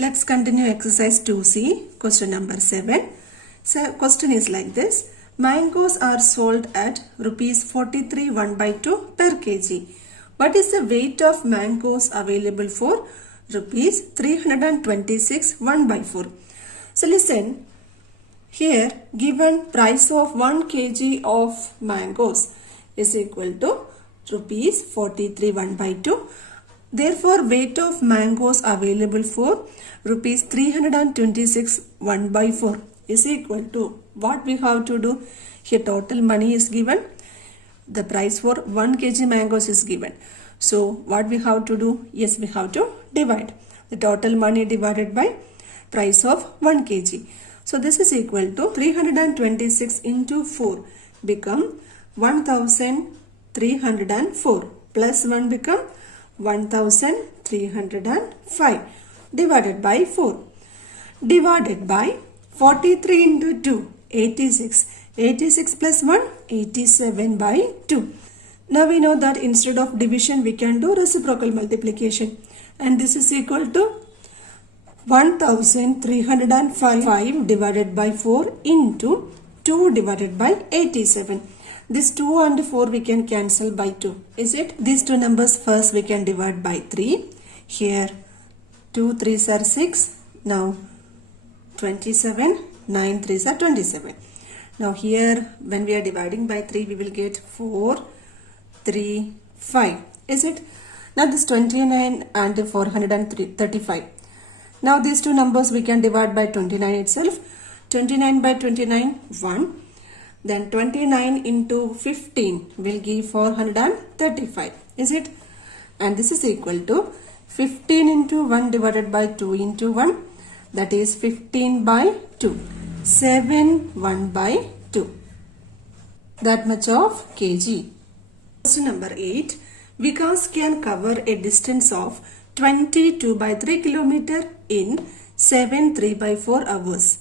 Let's continue exercise 2C, question number 7. So, question is like this. Mangoes are sold at rupees 43 1 by 2 per kg. What is the weight of mangoes available for rupees 326 1 by 4? So, listen. Here, given price of 1 kg of mangoes is equal to rupees 43 1 by 2. Therefore, weight of mangoes available for rupees 326 1 by 4 is equal to what we have to do. Here total money is given. The price for 1 kg mangoes is given. So, what we have to do? Yes, we have to divide. The total money divided by price of 1 kg. So, this is equal to 326 into 4 become 1304 plus 1 become 1305 divided by 4 divided by 43 into 2 86 86 plus 1 87 by 2. Now we know that instead of division we can do reciprocal multiplication, and this is equal to 1305 divided by 4 into 2 divided by 87. This 2 and 4 we can cancel by 2. Is it? These two numbers first we can divide by 3. Here 2 3s are 6. Now 27. 9 3s are 27. Now here when we are dividing by 3 we will get 4 3 5. Is it? Now this 29 and 435. Now these two numbers we can divide by 29 itself. 29 by 29 1. Then 29 into 15 will give 435. Is it? And this is equal to 15 into 1 divided by 2 into 1. That is 15 by 2. 7 1 by 2. That much of kg. Question number 8. Vikas can cover a distance of 22 by 3 km in 7 3 by 4 hours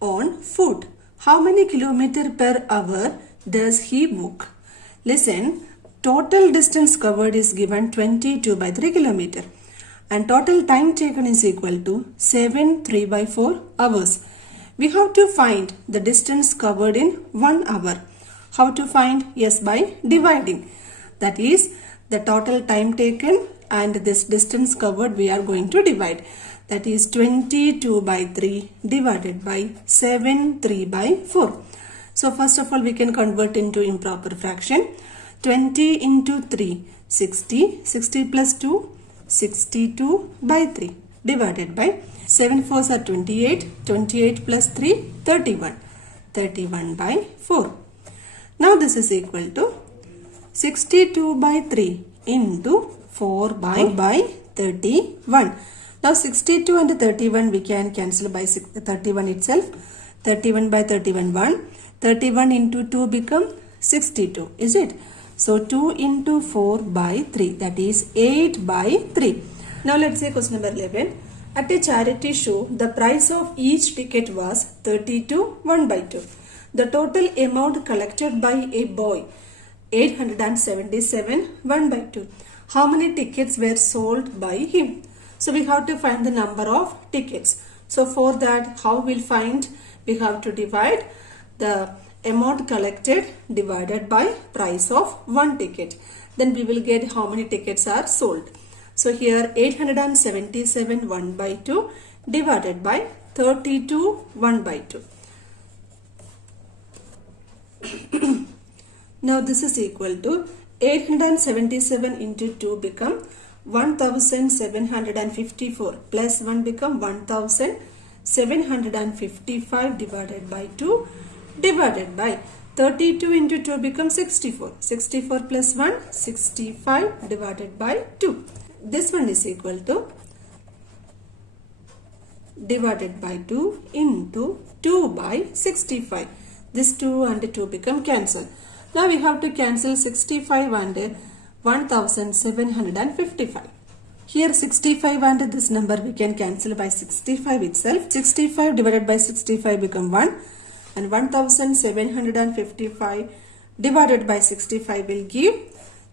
on foot. How many kilometer per hour does he walk? Listen, total distance covered is given 22 by 3 km and total time taken is equal to 7 3 by 4 hours. We have to find the distance covered in 1 hour. How to find? Yes, by dividing. That is the total time taken and this distance covered we are going to divide. That is 22 by 3 divided by 7 3 by 4. So first of all we can convert into improper fraction. 20 into 3 60. 60 plus 2 62 by 3 divided by 7 4s are 28. 28 plus 3 31. 31 by 4. Now this is equal to 62 by 3 into 4 by 31. Now 62 and 31 we can cancel by 31 itself. 31 by 31 1. 31 into 2 become 62. Is it? So 2 into 4 by 3, that is 8 by 3. Now let's say question number 11. At a charity show, the price of each ticket was 32 1 by 2. The total amount collected by a boy 877 1 by 2. How many tickets were sold by him? So we have to find the number of tickets. So for that, how we'll find? We have to divide the amount collected divided by price of 1 ticket. Then we will get how many tickets are sold. So here 877 1 by 2 divided by 32 1 by 2. Now this is equal to 877 into 2 become 1754 plus 1 become 1755 divided by 2 divided by 32 into 2 becomes 64. 64 plus 1 65 divided by 2. This one is equal to divided by 2 into 2 by 65. This 2 and 2 become cancelled. Now we have to cancel 65 and 1755. Here 65 and this number we can cancel by 65 itself. 65 divided by 65 become 1 and 1755 divided by 65 will give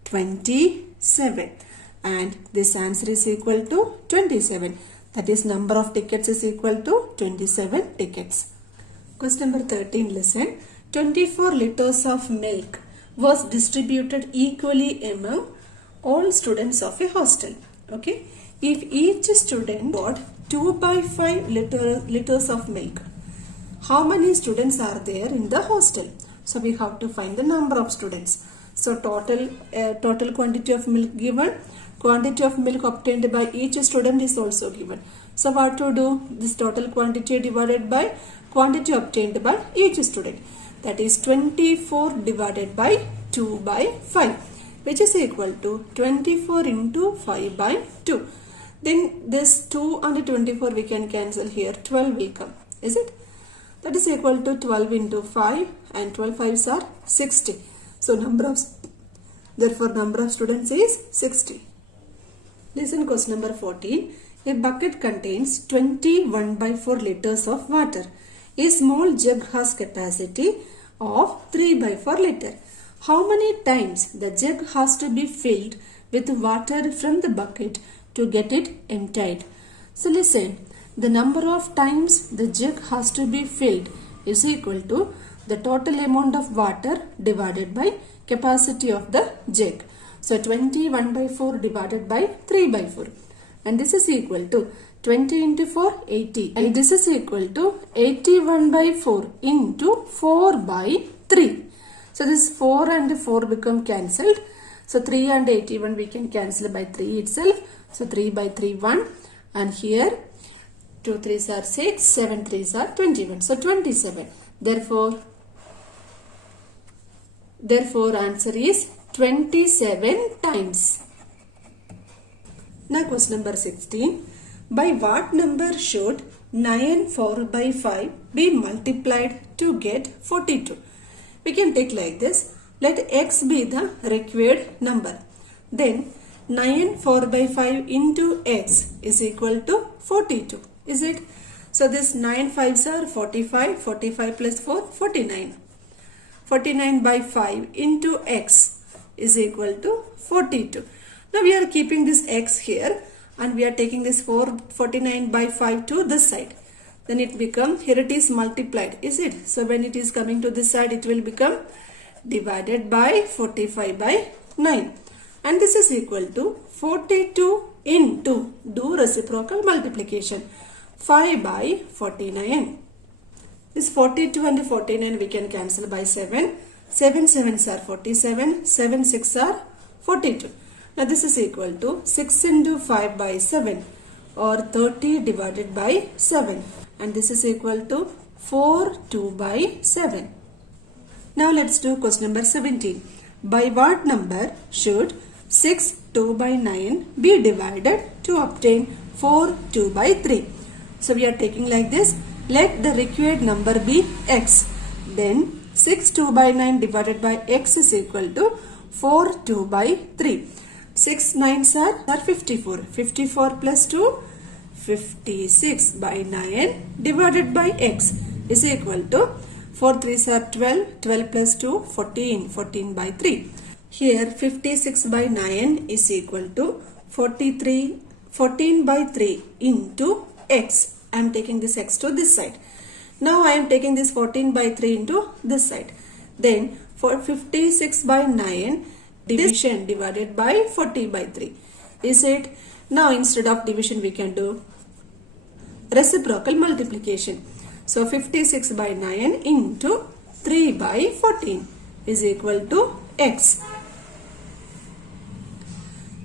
27. And this answer is equal to 27. That is number of tickets is equal to 27 tickets. Question number 13 listen. 24 liters of milk was distributed equally among all students of a hostel. Okay. If each student got 2 by 5 liters of milk, how many students are there in the hostel? So we have to find the number of students. So total quantity of milk given, quantity of milk obtained by each student is also given. So what to do? This total quantity divided by quantity obtained by each student. That is 24 divided by 2 by 5, which is equal to 24 into 5 by 2. Then this 2 and 24 we can cancel here. 12 will come. Is it? That is equal to 12 into 5, and 12 5s are 60. So therefore number of students is 60. Listen question number 14. A bucket contains 21 by 4 liters of water. A small jug has capacity of 3 by 4 liter. How many times the jug has to be filled with water from the bucket to get it emptied? So listen, the number of times the jug has to be filled is equal to the total amount of water divided by capacity of the jug. So 21 by 4 divided by 3 by 4. And this is equal to 20 into 4, 80. And this is equal to 81 by 4 into 4 by 3. So this 4 and 4 become cancelled. So 3 and 81 we can cancel by 3 itself. So 3 by 3, 1. And here 2 3s are 6, 7 3s are 21. So 27. Therefore answer is 27 times. Now question number 16. By what number should 9 4 by 5 be multiplied to get 42? We can take like this. Let x be the required number. Then 9 4 by 5 into x is equal to 42. Is it? So this 9 5s are 45. 45 plus 4, 49. 49 by 5 into x is equal to 42. Now we are keeping this x here and we are taking this 49 by 5 to this side. Then it becomes, here it is multiplied, is it? So when it is coming to this side, it will become divided by 45 by 9. And this is equal to 42 into, do reciprocal multiplication, 5 by 49. This 42 and 49 we can cancel by 7. 7 7s are 47. 7 6 are 42. Now this is equal to 6 into 5 by 7 or 30 divided by 7. And this is equal to 4 2 by 7. Now let's do question number 17. By what number should 6 2 by 9 be divided to obtain 4 2 by 3? So we are taking like this. Let the required number be x. Then 6 2 by 9 divided by x is equal to 4 2 by 3. 6 9s are 54. 54 plus 2, 56 by 9 divided by x is equal to 4 3s are 12. 12 plus 2, 14. 14 by 3. Here 56 by 9 is equal to 14 by 3 into x. I am taking this x to this side. Now I am taking this 14 by 3 into this side. Then for 56 by 9 division divided by 40 by 3. Is it? Now instead of division we can do reciprocal multiplication. So 56 by 9 into 3 by 14 is equal to x.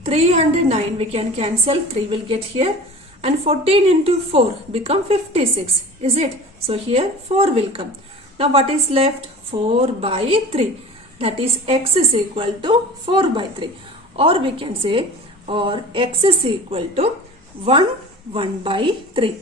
3 and 9 we can cancel. 3 will get here. And 14 into 4 become 56. Is it? So here 4 will come. Now what is left? 4 by 3. That is x is equal to 4 by 3. Or we can say, or x is equal to 1 by 3.